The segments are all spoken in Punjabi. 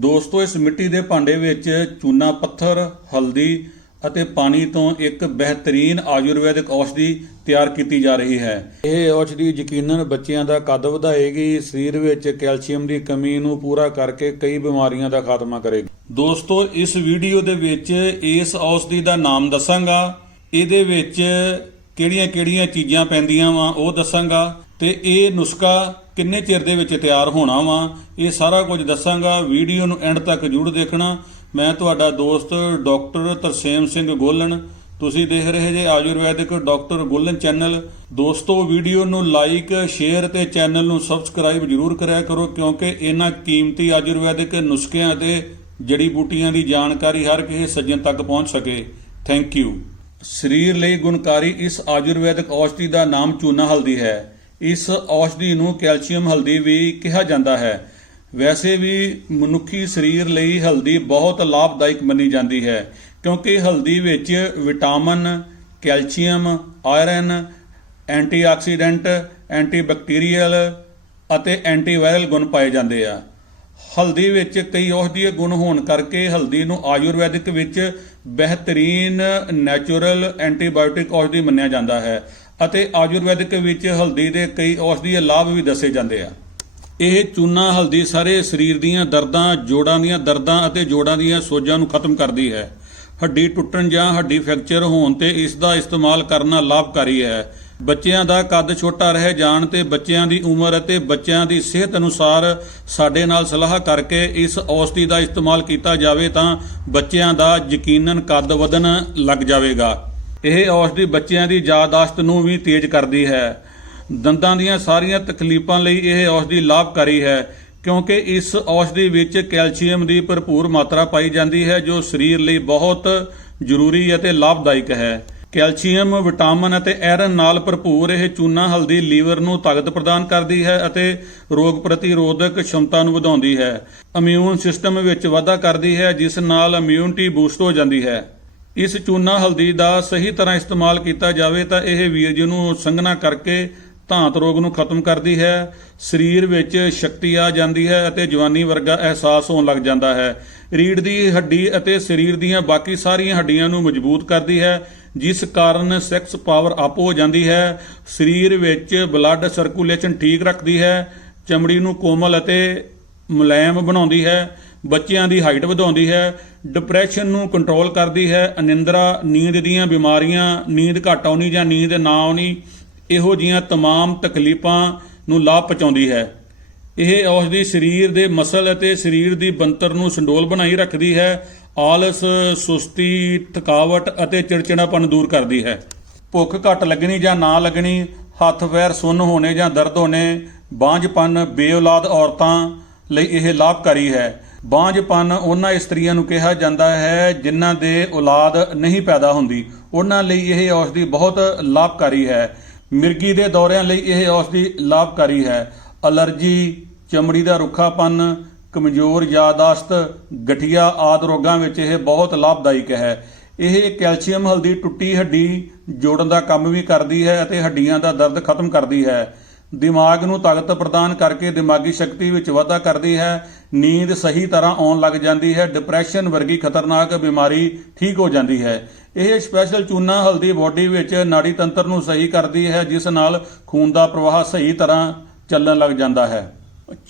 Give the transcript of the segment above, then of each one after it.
ਦੋਸਤੋ, ਇਸ ਮਿੱਟੀ ਦੇ ਭਾਂਡੇ ਵਿੱਚ ਚੂਨਾ ਪੱਥਰ, ਹਲਦੀ ਅਤੇ ਪਾਣੀ ਤੋਂ ਇੱਕ ਬਿਹਤਰੀਨ ਆਯੁਰਵੈਦਿਕ ਔਸ਼ਧੀ ਤਿਆਰ ਕੀਤੀ ਜਾ ਰਹੀ ਹੈ। ਇਹ ਔਸ਼ਧੀ ਯਕੀਨਨ ਬੱਚਿਆਂ ਦਾ ਕੱਦ ਵਧਾਏਗੀ, ਸਰੀਰ ਵਿੱਚ ਕੈਲਸ਼ੀਅਮ ਦੀ ਕਮੀ ਨੂੰ ਪੂਰਾ ਕਰਕੇ ਕਈ ਬਿਮਾਰੀਆਂ ਦਾ ਖਾਤਮਾ ਕਰੇਗੀ। ਦੋਸਤੋ, ਇਸ ਵੀਡੀਓ ਦੇ ਵਿੱਚ ਇਸ ਔਸ਼ਧੀ ਦਾ ਨਾਮ ਦੱਸਾਂਗਾ। ਇਹਦੇ ਵਿੱਚ ਕਿਹੜੀਆਂ-ਕਿਹੜੀਆਂ ਚੀਜ਼ਾਂ ਪੈਂਦੀਆਂ ਵਾ ਉਹ ਦੱਸਾਂਗਾ ਤੇ ਇਹ ਨੁਸਖਾ ਕਿੰਨੇ ਚਿਰ ਦੇ ਵਿੱਚ ਤਿਆਰ ਹੋਣਾ ਵਾ, ਇਹ ਸਾਰਾ ਕੁਝ ਦੱਸਾਂਗਾ, ਵੀਡੀਓ ਨੂੰ ਐਂਡ ਤੱਕ ਜਰੂਰ ਦੇਖਣਾ। ਮੈਂ ਤੁਹਾਡਾ ਦੋਸਤ ਡਾਕਟਰ ਤਰਸੇਮ ਸਿੰਘ ਗੋਲਣ। ਤੁਸੀਂ ਦੇਖ ਰਹੇ ਜੇ ਆਯੁਰਵੈਦਿਕ ਡਾਕਟਰ ਗੋਲਨ ਚੈਨਲ। ਦੋਸਤੋ, ਵੀਡੀਓ ਨੂੰ ਲਾਈਕ, ਸ਼ੇਅਰ ਤੇ ਚੈਨਲ ਨੂੰ ਸਬਸਕ੍ਰਾਈਬ ਜਰੂਰ ਕਰਿਆ ਕਰੋ, ਕਿਉਂਕਿ ਇਹਨਾਂ ਕੀਮਤੀ ਆਯੁਰਵੈਦਿਕ ਨੁਸਖਿਆਂ ਅਤੇ ਜੜੀ ਬੂਟੀਆਂ ਦੀ ਜਾਣਕਾਰੀ ਹਰ ਕਿਸੇ ਸੱਜਣ ਤੱਕ ਪਹੁੰਚ ਸਕੇ। ਥੈਂਕ ਯੂ ਸਰੀਰ ਲਈ ਗੁਣਕਾਰੀ ਇਸ ਆਯੁਰਵੈਦਿਕ ਔਸ਼ਧੀ ਦਾ ਨਾਮ ਚੂਨਾ ਹਲਦੀ ਹੈ। ਇਸ ਔਸ਼ਧੀ ਨੂੰ ਕੈਲਸ਼ੀਅਮ ਹਲਦੀ ਵੀ ਕਿਹਾ ਜਾਂਦਾ ਹੈ। ਵੈਸੇ ਵੀ ਮਨੁੱਖੀ ਸਰੀਰ ਲਈ ਹਲਦੀ ਬਹੁਤ ਲਾਭਦਾਇਕ ਮੰਨੀ ਜਾਂਦੀ ਹੈ, ਕਿਉਂਕਿ ਹਲਦੀ ਵਿੱਚ vitamin, calcium, iron, antioxidant, antibacterial ਅਤੇ ਐਂਟੀਵਾਇਰਲ ਗੁਣ ਪਾਏ ਜਾਂਦੇ ਆ। ਹਲਦੀ ਵਿੱਚ ਕਈ ਔਸ਼ਧੀਏ ਗੁਣ ਹੋਣ ਕਰਕੇ ਹਲਦੀ ਨੂੰ ਆਯੁਰਵੈਦਿਕ ਵਿੱਚ ਬਿਹਤਰੀਨ ਨੈਚੁਰਲ ਐਂਟੀਬਾਇਓਟਿਕ ਔਸ਼ਧੀ ਮੰਨਿਆ ਜਾਂਦਾ ਹੈ ਅਤੇ ਆਯੁਰਵੈਦਿਕ ਵਿੱਚ ਹਲਦੀ ਦੇ ਕਈ ਔਸ਼ਧੀय ਲਾਭ ਵੀ ਦੱਸੇ ਜਾਂਦੇ ਆ। ਇਹ ਚੂਨਾ ਹਲਦੀ ਸਾਰੇ ਸਰੀਰ ਦੀਆਂ ਦਰਦਾਂ, ਜੋੜਾਂ ਦੀਆਂ ਦਰਦਾਂ ਅਤੇ ਜੋੜਾਂ ਦੀਆਂ ਸੋਜਾਂ ਨੂੰ ਖਤਮ ਕਰਦੀ ਹੈ। ਹੱਡੀ ਟੁੱਟਣ ਜਾਂ ਹੱਡੀ ਫ੍ਰੈਕਚਰ ਹੋਣ ਤੇ ਇਸ ਦਾ ਇਸਤੇਮਾਲ ਕਰਨਾ ਲਾਭਕਾਰੀ ਹੈ। ਬੱਚਿਆਂ ਦਾ ਕੱਦ ਛੋਟਾ ਰਹਿ ਜਾਣ ਤੇ ਬੱਚਿਆਂ ਦੀ ਉਮਰ ਅਤੇ ਬੱਚਿਆਂ ਦੀ ਸਿਹਤ ਅਨੁਸਾਰ ਸਾਡੇ ਨਾਲ ਸਲਾਹ ਕਰਕੇ ਇਸ ਔਸ਼ਧੀ ਦਾ ਇਸਤੇਮਾਲ ਕੀਤਾ ਜਾਵੇ ਤਾਂ ਬੱਚਿਆਂ ਦਾ ਯਕੀਨਨ ਕੱਦ ਵਧਣ ਲੱਗ ਜਾਵੇਗਾ। ਇਹ ਔਸ਼ਧੀ ਬੱਚਿਆਂ ਦੀ ਯਾਦਾਸ਼ਤ ਨੂੰ ਵੀ ਤੇਜ਼ ਕਰਦੀ ਹੈ। ਦੰਦਾਂ ਦੀਆਂ ਸਾਰੀਆਂ ਤਕਲੀਫਾਂ ਲਈ ਇਹ ਔਸ਼ਧੀ ਲਾਭਕਾਰੀ ਹੈ, ਕਿਉਂਕਿ ਇਸ ਔਸ਼ਧੀ ਵਿੱਚ ਕੈਲਸ਼ੀਅਮ ਦੀ ਭਰਪੂਰ ਮਾਤਰਾ ਪਾਈ ਜਾਂਦੀ ਹੈ, ਜੋ ਸਰੀਰ ਲਈ ਬਹੁਤ ਜ਼ਰੂਰੀ ਅਤੇ ਲਾਭਦਾਇਕ ਹੈ। ਕੈਲਸ਼ੀਅਮ, ਵਿਟਾਮਿਨ ਅਤੇ ਆਇਰਨ ਨਾਲ ਭਰਪੂਰ ਇਹ ਚੂਨਾ ਹਲਦੀ ਲੀਵਰ ਨੂੰ ਤਾਕਤ ਪ੍ਰਦਾਨ ਕਰਦੀ ਹੈ ਅਤੇ ਰੋਗ ਪ੍ਰਤੀਰੋਧਕ ਸ਼ਮਤਾ ਨੂੰ ਵਧਾਉਂਦੀ ਹੈ। ਇਮਿਊਨ ਸਿਸਟਮ ਵਿੱਚ ਵਾਧਾ ਕਰਦੀ ਹੈ, ਜਿਸ ਨਾਲ ਇਮਿਊਨਿਟੀ ਬੂਸਟ ਹੋ ਜਾਂਦੀ ਹੈ। ਇਸ ਚੂਨਾ ਹਲਦੀ ਦਾ ਸਹੀ ਤਰ੍ਹਾਂ ਇਸਤੇਮਾਲ ਕੀਤਾ ਜਾਵੇ ਤਾਂ ਇਹ ਵੀਰਜ ਨੂੰ ਸੰਘਣਾ ਕਰਕੇ ਧਾਂਤ ਰੋਗ ਨੂੰ ਖਤਮ ਕਰਦੀ ਹੈ, ਸਰੀਰ ਵਿੱਚ ਸ਼ਕਤੀ ਆ ਜਾਂਦੀ ਹੈ ਅਤੇ ਜਵਾਨੀ ਵਰਗਾ ਅਹਿਸਾਸ ਹੋਣ ਲੱਗ ਜਾਂਦਾ ਹੈ। ਰੀੜ ਦੀ ਹੱਡੀ ਅਤੇ ਸਰੀਰ ਦੀਆਂ ਬਾਕੀ ਸਾਰੀਆਂ ਹੱਡੀਆਂ ਨੂੰ ਮਜ਼ਬੂਤ ਕਰਦੀ ਹੈ, ਜਿਸ ਕਾਰਨ ਸੈਕਸ ਪਾਵਰ ਅਪ ਹੋ ਜਾਂਦੀ ਹੈ, ਸਰੀਰ ਵਿੱਚ ਬਲੱਡ ਸਰਕੂਲੇਸ਼ਨ ਠੀਕ ਰੱਖਦੀ ਹੈ, ਚਮੜੀ ਨੂੰ ਕੋਮਲ ਅਤੇ ਮੁਲਾਇਮ ਬਣਾਉਂਦੀ ਹੈ ਬੱਚਿਆਂ ਦੀ ਹਾਈਟ ਵਧਾਉਂਦੀ ਹੈ ਡਿਪਰੈਸ਼ਨ ਨੂੰ ਕੰਟਰੋਲ ਕਰਦੀ ਹੈ ਅਨਿੰਦਰਾ ਨੀਂਦ ਦੀਆਂ ਬਿਮਾਰੀਆਂ ਨੀਂਦ ਘੱਟ ਆਉਣੀ ਜਾਂ ਨੀਂਦ ਨਾ ਆਉਣੀ ਇਹੋ ਜੀਆਂ तमाम ਤਕਲੀਫਾਂ ਨੂੰ ਲਾਭ ਪਹੁੰਚਾਉਂਦੀ ਹੈ ਇਹ ਔਸ਼ਧੀ ਸਰੀਰ ਦੇ ਮਸਲ ਅਤੇ ਸਰੀਰ ਦੀ ਬੰਤਰ ਨੂੰ ਸੰਡੋਲ ਬਣਾਈ ਰੱਖਦੀ ਹੈ ਆਲਸ ਸੁਸਤੀ ਥਕਾਵਟ ਅਤੇ ਚਿੜਚਿੜਾਪਨ ਦੂਰ ਕਰਦੀ ਹੈ ਭੁੱਖ ਘੱਟ ਲੱਗਣੀ ਜਾਂ ਨਾ ਲੱਗਣੀ ਹੱਥ ਪੈਰ ਸੁੰਨ ਹੋਣੇ ਜਾਂ ਦਰਦ ਹੋਣੇ ਬਾਂਝਪਨ ਬੇਔਲਾਦ ਔਰਤਾਂ ਲਈ ਇਹ ਲਾਭਕਾਰੀ ਹੈ ਬਾਂਝਪਨ ਉਹਨਾਂ ਇਸਤਰੀਆਂ ਨੂੰ ਕਿਹਾ ਜਾਂਦਾ ਹੈ ਜਿਨ੍ਹਾਂ ਦੇ ਔਲਾਦ ਨਹੀਂ ਪੈਦਾ ਹੁੰਦੀ। ਉਹਨਾਂ ਲਈ ਇਹ ਔਸ਼ਧੀ ਬਹੁਤ ਲਾਭਕਾਰੀ ਹੈ। ਮਿਰਗੀ ਦੇ ਦੌਰਿਆਂ ਲਈ ਇਹ ਔਸ਼ਧੀ ਲਾਭਕਾਰੀ ਹੈ। ਅਲਰਜੀ, ਚਮੜੀ ਦਾ ਰੁੱਖਾਪਨ, ਕਮਜ਼ੋਰ ਯਾਦਾਸ਼ਤ, ਗਠੀਆ ਆਦਿ ਰੋਗਾਂ ਵਿੱਚ ਇਹ ਬਹੁਤ ਲਾਭਦਾਇਕ ਹੈ। ਇਹ ਕੈਲਸ਼ੀਅਮ ਹਲਦੀ ਟੁੱਟੀ ਹੱਡੀ ਜੋੜਨ ਦਾ ਕੰਮ ਵੀ ਕਰਦੀ ਹੈ ਅਤੇ ਹੱਡੀਆਂ ਦਾ ਦਰਦ ਖਤਮ ਕਰਦੀ ਹੈ। ਦਿਮਾਗ ਨੂੰ ਤਾਕਤ ਪ੍ਰਦਾਨ ਕਰਕੇ ਦਿਮਾਗੀ ਸ਼ਕਤੀ ਵਿੱਚ ਵਾਧਾ ਕਰਦੀ ਹੈ, ਨੀਂਦ ਸਹੀ ਤਰ੍ਹਾਂ ਆਉਣ ਲੱਗ ਜਾਂਦੀ ਹੈ ਡਿਪਰੈਸ਼ਨ ਵਰਗੀ ਖਤਰਨਾਕ ਬਿਮਾਰੀ ਠੀਕ ਹੋ ਜਾਂਦੀ ਹੈ। ਇਹ ਸਪੈਸ਼ਲ ਚੂਨਾ ਹਲਦੀ ਬਾਡੀ ਵਿੱਚ ਨਾੜੀ ਤੰਤਰ ਨੂੰ ਸਹੀ ਕਰਦੀ ਹੈ, ਜਿਸ ਨਾਲ ਖੂਨ ਦਾ ਪ੍ਰਵਾਹ ਸਹੀ ਤਰ੍ਹਾਂ ਚੱਲਣ ਲੱਗ ਜਾਂਦਾ ਹੈ।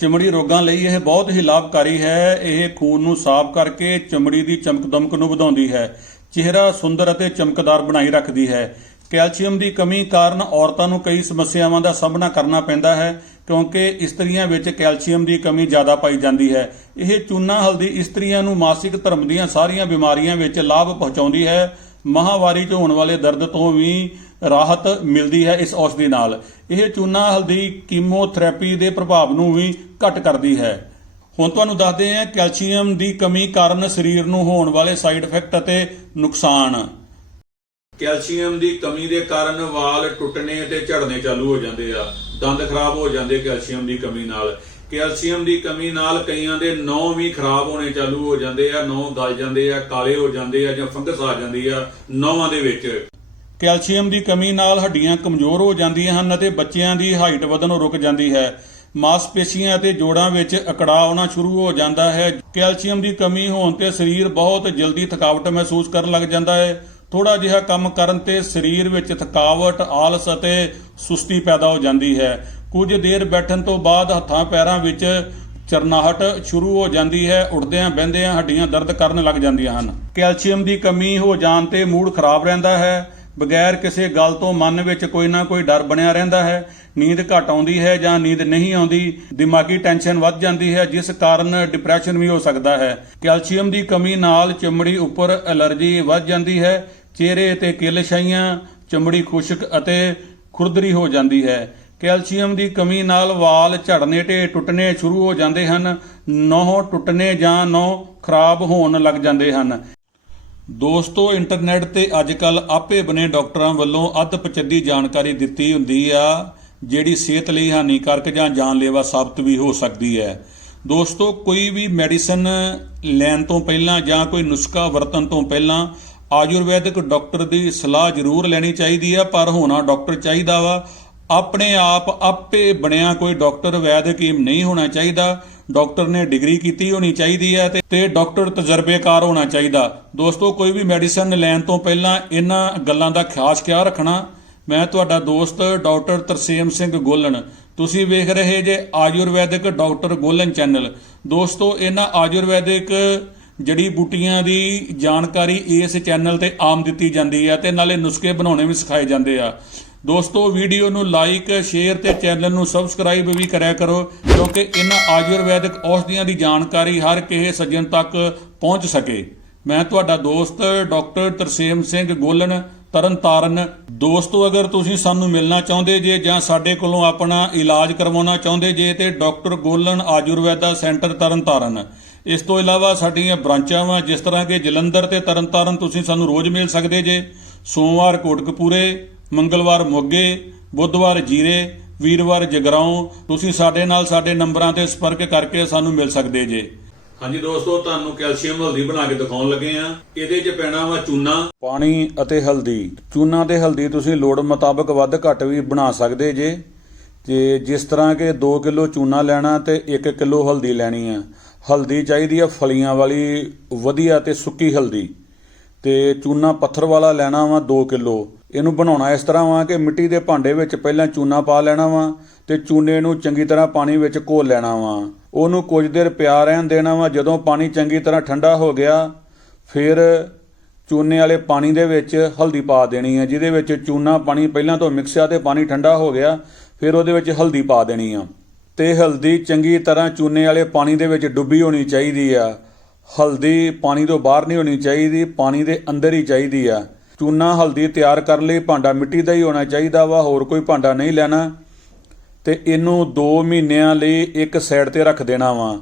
ਚਮੜੀ ਰੋਗਾਂ ਲਈ ਇਹ ਬਹੁਤ ਹੀ ਲਾਭਕਾਰੀ ਹੈ। ਇਹ ਖੂਨ ਨੂੰ ਸਾਫ਼ ਕਰਕੇ ਚਮੜੀ ਦੀ ਚਮਕਦਮਕ ਨੂੰ ਵਧਾਉਂਦੀ ਹੈ। ਚਿਹਰਾ ਸੁੰਦਰ ਅਤੇ ਚਮਕਦਾਰ ਬਣਾਈ ਰੱਖਦੀ ਹੈ। ਕੈਲਸ਼ੀਅਮ ਦੀ ਕਮੀ ਕਾਰਨ ਔਰਤਾਂ ਨੂੰ ਕਈ ਸਮੱਸਿਆਵਾਂ ਦਾ ਸਾਹਮਣਾ ਕਰਨਾ ਪੈਂਦਾ ਹੈ, ਕਿਉਂਕਿ ਇਸਤਰੀਆਂ ਵਿੱਚ ਕੈਲਸ਼ੀਅਮ ਦੀ ਕਮੀ ਜ਼ਿਆਦਾ ਪਾਈ ਜਾਂਦੀ ਹੈ। ਇਹ ਚੂਨਾ ਹਲਦੀ ਇਸਤਰੀਆਂ ਨੂੰ ਮਾਸਿਕ ਧਰਮ ਦੀਆਂ ਸਾਰੀਆਂ ਬਿਮਾਰੀਆਂ ਵਿੱਚ ਲਾਭ ਪਹੁੰਚਾਉਂਦੀ ਹੈ। ਮਾਹਵਾਰੀ 'ਚ ਹੋਣ ਵਾਲੇ ਦਰਦ ਤੋਂ ਵੀ ਰਾਹਤ ਮਿਲਦੀ ਹੈ ਇਸ ਔਸ਼ਧੀ ਨਾਲ। ਇਹ ਚੂਨਾ ਹਲਦੀ ਕੀਮੋਥੈਰੇਪੀ ਦੇ ਪ੍ਰਭਾਵ ਨੂੰ ਵੀ ਘੱਟ ਕਰਦੀ ਹੈ। ਹੁਣ ਤੁਹਾਨੂੰ ਦੱਸਦੇ ਹਾਂ, ਕੈਲਸ਼ੀਅਮ ਦੀ ਕਮੀ ਕਾਰਨ ਸਰੀਰ ਨੂੰ ਹੋਣ ਵਾਲੇ ਸਾਈਡ ਇਫੈਕਟ ਅਤੇ ਨੁਕਸਾਨ। ਕੈਲਸ਼ੀਅਮ ਦੀ ਕਮੀ ਦੇ ਕਾਰਨ ਵਾਲ ਟੁੱਟਣੇ ਤੇ ਝੜਨੇ ਚਾਲੂ ਹੋ ਜਾਂਦੇ ਆ, ਦੰਦ ਖਰਾਬ ਹੋ ਜਾਂਦੇ ਕੈਲਸ਼ੀਅਮ ਦੀ ਕਮੀ ਨਾਲ। ਕੈਲਸ਼ੀਅਮ ਦੀ ਕਮੀ ਨਾਲ ਕਈਆਂ ਦੇ ਨਹੁੰ ਵੀ ਖਰਾਬ ਹੋਣੇ ਚਾਲੂ ਹੋ ਜਾਂਦੇ ਆ, ਨਹੁੰ ਗਲ ਜਾਂਦੇ ਆ, ਕਾਲੇ ਹੋ ਜਾਂਦੇ ਆ ਜਾਂ ਫੰਗਸ ਆ ਜਾਂਦੀ ਆ ਨਹੁੰਾਂ ਦੇ ਵਿੱਚ। ਕੈਲਸ਼ੀਅਮ ਦੀ ਕਮੀ ਨਾਲ ਹੱਡੀਆਂ ਕਮਜ਼ੋਰ ਹੋ ਜਾਂਦੀਆਂ ਹਨ ਅਤੇ ਬੱਚਿਆਂ ਦੀ ਹਾਈਟ ਵਧਣ ਰੁਕ ਜਾਂਦੀ ਹੈ। ਮਾਸਪੇਸ਼ੀਆਂ ਅਤੇ ਜੋੜਾਂ ਵਿੱਚ ਅਕੜਾਅ ਆਉਣਾ ਸ਼ੁਰੂ ਹੋ ਜਾਂਦਾ ਹੈ। ਕੈਲਸ਼ੀਅਮ ਦੀ ਕਮੀ ਹੋਣ ਤੇ ਸਰੀਰ ਬਹੁਤ ਜਲਦੀ ਥਕਾਵਟ ਮਹਿਸੂਸ ਕਰਨ ਲੱਗ ਜਾਂਦਾ ਹੈ। ਥੋੜਾ ਜਿਹਾ ਕੰਮ ਕਰਨ ਤੇ ਸਰੀਰ ਵਿੱਚ ਥਕਾਵਟ, ਆਲਸ ਅਤੇ ਸੁਸਤੀ ਪੈਦਾ ਹੋ ਜਾਂਦੀ ਹੈ। ਕੁਝ ਦੇਰ ਬੈਠਣ ਤੋਂ ਬਾਅਦ ਹੱਥਾਂ ਪੈਰਾਂ ਵਿੱਚ ਚਰਨਾਹਟ ਸ਼ੁਰੂ ਹੋ ਜਾਂਦੀ ਹੈ। ਉੱਠਦਿਆਂ ਬਹਿੰਦਿਆਂ ਹੱਡੀਆਂ ਦਰਦ ਕਰਨ ਲੱਗ ਜਾਂਦੀਆਂ ਹਨ। ਕੈਲਸ਼ੀਅਮ ਦੀ ਕਮੀ ਹੋ ਜਾਣ ਤੇ ਮੂਡ ਖਰਾਬ ਰਹਿੰਦਾ ਹੈ। ਬਗੈਰ ਕਿਸੇ ਗੱਲ ਤੋਂ ਮਨ ਵਿੱਚ ਕੋਈ ਨਾ ਕੋਈ ਡਰ ਬਣਿਆ ਰਹਿੰਦਾ ਹੈ। ਨੀਂਦ ਘਟ ਆਉਂਦੀ ਹੈ ਜਾਂ ਨੀਂਦ ਨਹੀਂ ਆਉਂਦੀ, ਦਿਮਾਗੀ ਟੈਨਸ਼ਨ ਵੱਧ ਜਾਂਦੀ ਹੈ, ਜਿਸ ਕਾਰਨ ਡਿਪਰੈਸ਼ਨ ਵੀ ਹੋ ਸਕਦਾ ਹੈ। ਕੈਲਸ਼ੀਅਮ ਦੀ ਕਮੀ ਨਾਲ ਚਮੜੀ ਉੱਪਰ ਐਲਰਜੀ ਵੱਧ ਜਾਂਦੀ ਹੈ। ਚਿਹਰੇ ਤੇ ਕਿੱਲ ਚਮੜੀ ਖੁਸ਼ਕ ਅਤੇ ਖੁਰਦਰੀ ਹੋ ਜਾਂਦੀ ਹੈ। ਕੈਲਸ਼ੀਅਮ ਦੀ ਕਮੀ ਨਾਲ ਵਾਲ ਝੜਨੇ ਤੇ ਟੁੱਟਣੇ ਸ਼ੁਰੂ ਹੋ ਜਾਂਦੇ ਹਨ। ਨਹੁੰ ਟੁੱਟਣੇ ਜਾਂ ਨਹੁੰ ਖਰਾਬ ਹੋਣ ਲੱਗ ਜਾਂਦੇ ਹਨ। ਦੋਸਤੋ, ਇੰਟਰਨੈਟ ਤੇ ਅੱਜਕੱਲ ਆਪੇ ਬਣੇ ਡਾਕਟਰਾਂ ਵੱਲੋਂ ਅੱਧ ਪਚੱਦੀ ਜਾਣਕਾਰੀ ਦਿੱਤੀ ਹੁੰਦੀ ਆ, ਜਿਹੜੀ ਸਿਹਤ ਲਈ ਹਾਨੀਕਾਰਕ ਜਾਂ ਜਾਨਲੇਵਾ ਸਾਬਤ ਵੀ ਹੋ ਸਕਦੀ ਹੈ। ਦੋਸਤੋ, ਕੋਈ ਵੀ ਮੈਡੀਸਨ ਲੈਣ ਤੋਂ ਪਹਿਲਾਂ ਜਾਂ ਕੋਈ ਨੁਸਖਾ ਵਰਤਣ ਤੋਂ ਪਹਿਲਾਂ ਆਯੁਰਵੈਦਿਕ ਡਾਕਟਰ ਦੀ ਸਲਾਹ ਜ਼ਰੂਰ ਲੈਣੀ ਚਾਹੀਦੀ ਆ, ਪਰ ਹੋਣਾ ਡਾਕਟਰ ਚਾਹੀਦਾ ਵਾ। ਆਪਣੇ ਆਪ ਆਪੇ ਬਣਿਆ ਕੋਈ ਡਾਕਟਰ ਵੈਦ ਹਕੀਮ ਨਹੀਂ ਹੋਣਾ ਚਾਹੀਦਾ। ਡਾਕਟਰ ਨੇ ਡਿਗਰੀ ਕੀਤੀ ਹੋਣੀ ਚਾਹੀਦੀ ਹੈ ਤੇ- ਤੇ ਡਾਕਟਰ ਤਜਰਬੇਕਾਰ ਹੋਣਾ ਚਾਹੀਦਾ। ਦੋਸਤੋ, ਕੋਈ ਵੀ ਮੈਡੀਸਨ ਲੈਣ ਤੋਂ ਪਹਿਲਾਂ ਇਹਨਾਂ ਗੱਲਾਂ ਦਾ ਖਾਸ ਖਿਆਲ ਰੱਖਣਾ। ਮੈਂ ਤੁਹਾਡਾ ਦੋਸਤ ਡਾਕਟਰ ਤਰਸੇਮ ਸਿੰਘ ਗੋਲਣ ਤੁਸੀਂ ਵੇਖ ਰਹੇ ਜੇ ਆਯੁਰਵੈਦਿਕ ਡਾਕਟਰ ਗੋਲਣ ਚੈਨਲ। ਦੋਸਤੋ, ਇਹਨਾਂ ਆਯੁਰਵੈਦਿਕ ਜੜੀ ਬੂਟੀਆਂ ਦੀ ਜਾਣਕਾਰੀ ਇਸ ਚੈਨਲ ਤੇ ਆਮ ਦਿੱਤੀ ਜਾਂਦੀ ਹੈ ਤੇ ਨਾਲੇ ਨੁਸਖੇ ਬਣਾਉਣੇ ਵੀ ਸਿਖਾਏ ਜਾਂਦੇ ਆ। ਦੋਸਤੋ, ਵੀਡੀਓ ਨੂੰ ਲਾਈਕ, ਸ਼ੇਅਰ ਤੇ ਚੈਨਲ ਨੂੰ ਸਬਸਕ੍ਰਾਈਬ ਵੀ ਕਰਿਆ ਕਰੋ, ਕਿਉਂਕਿ ਇਹਨਾਂ ਆਯੁਰਵੈਦਿਕ ਔਸ਼ਧੀਆਂ ਦੀ ਜਾਣਕਾਰੀ ਹਰ ਕਿਸੇ ਸੱਜਣ ਤੱਕ ਪਹੁੰਚ ਸਕੇ। ਮੈਂ ਤੁਹਾਡਾ ਦੋਸਤ ਡਾਕਟਰ ਤਰਸੇਮ ਸਿੰਘ ਗੋਲਨ ਤਰਨਤਾਰਨ, ਦੋਸਤੋ, ਅਗਰ ਤੁਸੀਂ ਸਾਨੂੰ ਮਿਲਣਾ ਚਾਹੁੰਦੇ ਜੇ ਜਾਂ ਸਾਡੇ ਕੋਲੋਂ ਆਪਣਾ ਇਲਾਜ ਕਰਵਾਉਣਾ ਚਾਹੁੰਦੇ ਜੇ ਤੇ ਡਾਕਟਰ ਗੋਲਨ ਆਯੁਰਵੈਦਾ ਸੈਂਟਰ ਤਰਨਤਾਰਨ। ਇਸ ਤੋਂ ਇਲਾਵਾ ਸਾਡੀਆਂ ਬ੍ਰਾਂਚਾਂ ਵਾ, ਜਿਸ ਤਰ੍ਹਾਂ ਕਿ ਜਲੰਧਰ ਤੇ ਤਰਨਤਾਰਨ ਤੁਸੀਂ ਸਾਨੂੰ ਰੋਜ਼ ਮਿਲ ਸਕਦੇ ਜੇ। ਸੋਮਵਾਰ ਕੋਟਕਪੂਰੇ, ਮੰਗਲਵਾਰ ਮੋਗੇ, ਬੁੱਧਵਾਰ ਜੀਰੇ, ਵੀਰਵਾਰ ਜਗਰਾਉਂ, ਤੁਸੀਂ ਸਾਡੇ ਨਾਲ ਸਾਡੇ ਨੰਬਰਾਂ ਤੇ ਸੰਪਰਕ ਕਰਕੇ ਸਾਨੂੰ ਮਿਲ ਸਕਦੇ ਜੇ। ਹਾਂਜੀ ਦੋਸਤੋ, ਤੁਹਾਨੂੰ ਕੈਲਸ਼ੀਅਮ ਹਲਦੀ ਬਣਾ ਕੇ ਦਿਖਾਉਣ ਲੱਗੇ ਆ ਇਹਦੇ 'ਚ ਪੈਣਾ ਵਾ ਚੂਨਾ। ਪਾਣੀ ਅਤੇ ਹਲਦੀ। ਚੂਨਾ ਤੇ ਹਲਦੀ ਤੁਸੀਂ ਲੋੜ ਮੁਤਾਬਕ ਵੱਧ ਘੱਟ ਵੀ ਬਣਾ ਸਕਦੇ ਜੇ। ਤੇ ਜਿਸ ਤਰ੍ਹਾਂ ਕਿ 2 ਕਿਲੋ ਚੂਨਾ ਲੈਣਾ ਤੇ 1 ਕਿਲੋ ਹਲਦੀ ਲੈਣੀ ਆ। ਹਲਦੀ ਚਾਹੀਦੀ ਆ ਫਲੀਆਂ ਵਾਲੀ, ਵਧੀਆ ਤੇ ਸੁੱਕੀ ਹਲਦੀ। ਤੇ ਚੂਨਾ ਪੱਥਰ ਵਾਲਾ ਲੈਣਾ ਵਾ 2 ਕਿਲੋ। ਇਹਨੂੰ ਬਣਾਉਣਾ ਇਸ ਤਰ੍ਹਾਂ ਵਾ ਕਿ ਮਿੱਟੀ ਦੇ ਭਾਂਡੇ ਵਿੱਚ ਪਹਿਲਾਂ ਚੂਨਾ ਪਾ ਲੈਣਾ ਵਾ ਤੇ ਚੂਨੇ ਨੂੰ ਚੰਗੀ ਤਰ੍ਹਾਂ ਪਾਣੀ ਵਿੱਚ ਘੋਲ ਲੈਣਾ ਵਾ। ਉਹਨੂੰ ਕੁਝ ਦੇਰ ਪਿਆ ਰਹਿਣ ਦੇਣਾ ਵਾ, ਜਦੋਂ ਪਾਣੀ ਚੰਗੀ ਤਰ੍ਹਾਂ ਠੰਡਾ ਹੋ ਗਿਆ, ਫਿਰ ਚੂਨੇ ਵਾਲੇ ਪਾਣੀ ਦੇ ਵਿੱਚ ਹਲਦੀ ਪਾ ਦੇਣੀ ਹੈ ਜਿਹਦੇ ਵਿੱਚ ਚੂਨਾ ਪਾਣੀ ਪਹਿਲਾਂ ਤੋਂ ਮਿਕਸ ਆ ਤੇ ਪਾਣੀ ਠੰਡਾ ਹੋ ਗਿਆ, ਫਿਰ ਉਹਦੇ ਵਿੱਚ ਹਲਦੀ ਪਾ ਦੇਣੀ ਆ। ਤੇ ਹਲਦੀ ਚੰਗੀ ਤਰ੍ਹਾਂ ਚੂਨੇ ਵਾਲੇ ਪਾਣੀ ਦੇ ਵਿੱਚ ਡੁੱਬੀ ਹੋਣੀ ਚਾਹੀਦੀ ਆ। ਹਲਦੀ ਪਾਣੀ ਤੋਂ ਬਾਹਰ ਨਹੀਂ ਹੋਣੀ ਚਾਹੀਦੀ, ਪਾਣੀ ਦੇ ਅੰਦਰ ਹੀ ਚਾਹੀਦੀ ਆ। ਚੂਨਾ ਹਲਦੀ ਤਿਆਰ ਕਰਨ ਲਈ ਭਾਂਡਾ ਮਿੱਟੀ ਦਾ ਹੀ ਹੋਣਾ ਚਾਹੀਦਾ ਵਾ, ਹੋਰ ਕੋਈ ਭਾਂਡਾ ਨਹੀਂ ਲੈਣਾ। ਤੇ ਇਹਨੂੰ 2 ਮਹੀਨਿਆਂ ਲਈ ਇੱਕ ਸਾਈਡ ਤੇ ਰੱਖ ਦੇਣਾ ਵਾ।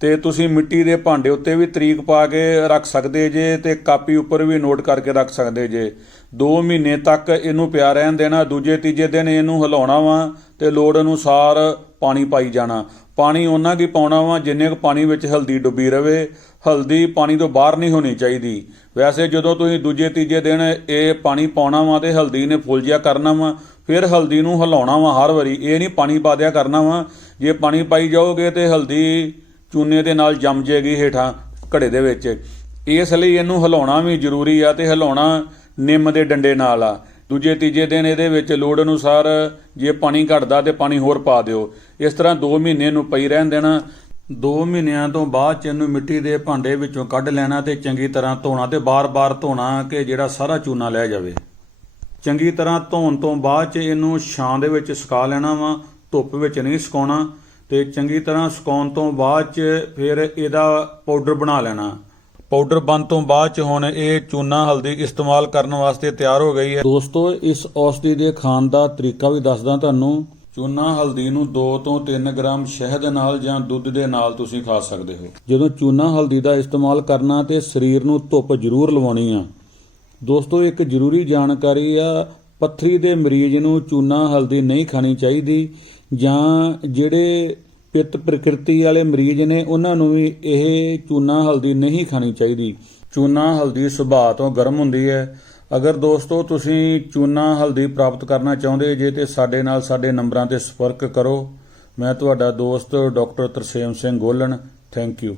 ਤੇ ਤੁਸੀਂ ਮਿੱਟੀ ਦੇ ਭਾਂਡੇ ਉੱਤੇ ਵੀ ਤਰੀਕ ਪਾ ਕੇ ਰੱਖ ਸਕਦੇ ਜੇ ਤੇ ਕਾਪੀ ਉੱਪਰ ਵੀ ਨੋਟ ਕਰਕੇ ਰੱਖ ਸਕਦੇ ਜੇ। 2 ਮਹੀਨੇ ਤੱਕ ਇਹਨੂੰ ਪਿਆ ਰਹਿਣ ਦੇਣਾ, ਦੂਜੇ ਤੀਜੇ ਦਿਨ ਇਹਨੂੰ ਹਿਲਾਉਣਾ ਵਾ ਤੇ ਲੋੜ ਅਨੁਸਾਰ ਪਾਣੀ ਪਾਈ ਜਾਣਾ। ਪਾਣੀ ਉਹਨਾਂ ਕੀ ਪਾਉਣਾ ਵਾ ਜਿੰਨੇ ਕੁ ਪਾਣੀ ਵਿੱਚ ਹਲਦੀ ਡੁੱਬੀ ਰਵੇ। ਹਲਦੀ ਪਾਣੀ ਤੋਂ ਬਾਹਰ ਨਹੀਂ ਹੋਣੀ ਚਾਹੀਦੀ। ਵੈਸੇ ਜਦੋਂ ਤੁਸੀਂ ਦੂਜੇ ਤੀਜੇ ਦਿਨ ਇਹ ਪਾਣੀ ਪਾਉਣਾ ਵਾ ਤੇ ਹਲਦੀ ਨੇ ਫੁੱਲ ਜਿਆ ਕਰਨਾ ਵਾ ਫਿਰ ਹਲਦੀ ਨੂੰ ਹਿਲਾਉਣਾ ਵਾ ਹਰ ਵਾਰੀ। ਇਹ ਨਹੀਂ ਪਾਣੀ ਪਾ ਦਿਆ ਕਰਨਾ ਵਾ। ਜੇ ਪਾਣੀ ਪਾਈ ਜਾਓਗੇ ਤੇ ਹਲਦੀ ਚੂਨੇ ਦੇ ਨਾਲ ਜੰਮ ਜਾਏਗੀ ਹੇਠਾਂ ਘੜੇ ਦੇ ਵਿੱਚ। ਇਸ ਲਈ ਇਹਨੂੰ ਹਿਲਾਉਣਾ ਵੀ ਜ਼ਰੂਰੀ ਆ ਤੇ ਹਿਲਾਉਣਾ ਨਿੰਮ ਦੇ ਡੰਡੇ ਨਾਲ ਆ। ਦੂਜੇ ਤੀਜੇ ਦਿਨ ਇਹਦੇ ਵਿੱਚ ਲੋੜ ਅਨੁਸਾਰ ਜੇ ਪਾਣੀ ਘਟਦਾ ਤੇ ਪਾਣੀ ਹੋਰ ਪਾ ਦਿਓ। ਇਸ ਤਰ੍ਹਾਂ 2 ਮਹੀਨੇ ਨੂੰ ਪਈ ਰਹਿਣ ਦੇਣਾ। 2 ਮਹੀਨਿਆਂ ਤੋਂ ਬਾਅਦ ਚ ਇਹਨੂੰ ਮਿੱਟੀ ਦੇ ਭਾਂਡੇ ਵਿੱਚੋਂ ਕੱਢ ਲੈਣਾ ਤੇ ਚੰਗੀ ਤਰ੍ਹਾਂ ਧੋਣਾ ਤੇ ਬਾਰ-ਬਾਰ ਧੋਣਾ ਕਿ ਜਿਹੜਾ ਸਾਰਾ ਚੂਨਾ ਲੈ ਜਾਵੇ। ਚੰਗੀ ਤਰ੍ਹਾਂ ਧੋਣ ਤੋਂ ਬਾਅਦ ਚ ਇਹਨੂੰ ਛਾਂ ਦੇ ਵਿੱਚ ਸੁਕਾ ਲੈਣਾ ਵਾ, ਧੁੱਪ ਵਿੱਚ ਨਹੀਂ ਸੁਕਾਉਣਾ, ਤੇ ਚੰਗੀ ਤਰ੍ਹਾਂ ਸੁਕਾਉਣ ਤੋਂ ਬਾਅਦ ਚ ਫਿਰ ਇਹਦਾ ਪਾਊਡਰ ਬਣਾ ਲੈਣਾ। ਪਾਊਡਰ ਬਣ ਤੋਂ ਬਾਅਦ ਚ ਹੁਣ ਇਹ ਚੂਨਾ ਹਲਦੀ ਇਸਤੇਮਾਲ ਕਰਨ ਵਾਸਤੇ ਤਿਆਰ ਹੋ ਗਈ ਹੈ। ਦੋਸਤੋ, ਇਸ ਔਸ਼ਧੀ ਦੇ ਖਾਣ ਦਾ ਤਰੀਕਾ ਵੀ ਦੱਸਦਾ ਤੁਹਾਨੂੰ। ਚੂਨਾ ਹਲਦੀ ਨੂੰ 2 ਤੋਂ 3 ਗ੍ਰਾਮ ਸ਼ਹਿਦ ਨਾਲ ਜਾਂ ਦੁੱਧ ਦੇ ਨਾਲ ਤੁਸੀਂ ਖਾ ਸਕਦੇ ਹੋ। ਜਦੋਂ ਚੂਨਾ ਹਲਦੀ ਦਾ ਇਸਤੇਮਾਲ ਕਰਨਾ ਤੇ ਸਰੀਰ ਨੂੰ ਧੁੱਪ ਜ਼ਰੂਰ ਲਵਾਉਣੀ ਆ। ਦੋਸਤੋ, ਇੱਕ ਜ਼ਰੂਰੀ ਜਾਣਕਾਰੀ ਆ, ਪੱਥਰੀ ਦੇ ਮਰੀਜ਼ ਨੂੰ ਚੂਨਾ ਹਲਦੀ ਨਹੀਂ ਖਾਣੀ ਚਾਹੀਦੀ, ਜਾਂ ਜਿਹੜੇ ਪਿੱਤ ਪ੍ਰਕਿਰਤੀ ਵਾਲੇ ਮਰੀਜ਼ ਨੇ, ਉਹਨਾਂ ਨੂੰ ਵੀ ਇਹ ਚੂਨਾ ਹਲਦੀ ਨਹੀਂ ਖਾਣੀ ਚਾਹੀਦੀ। ਚੂਨਾ ਹਲਦੀ ਸੁਭਾਅ ਤੋਂ ਗਰਮ ਹੁੰਦੀ ਹੈ। ਅਗਰ ਦੋਸਤੋ, ਤੁਸੀਂ ਚੂਨਾ ਹਲਦੀ ਪ੍ਰਾਪਤ ਕਰਨਾ ਚਾਹੁੰਦੇ, ਜੇ ਤੇ ਸਾਡੇ ਨਾਲ ਸਾਡੇ ਨੰਬਰਾਂ ਤੇ ਸੰਪਰਕ ਕਰੋ। ਮੈਂ ਤੁਹਾਡਾ ਦੋਸਤ doctor Tarsem Singh Golan. Thank you.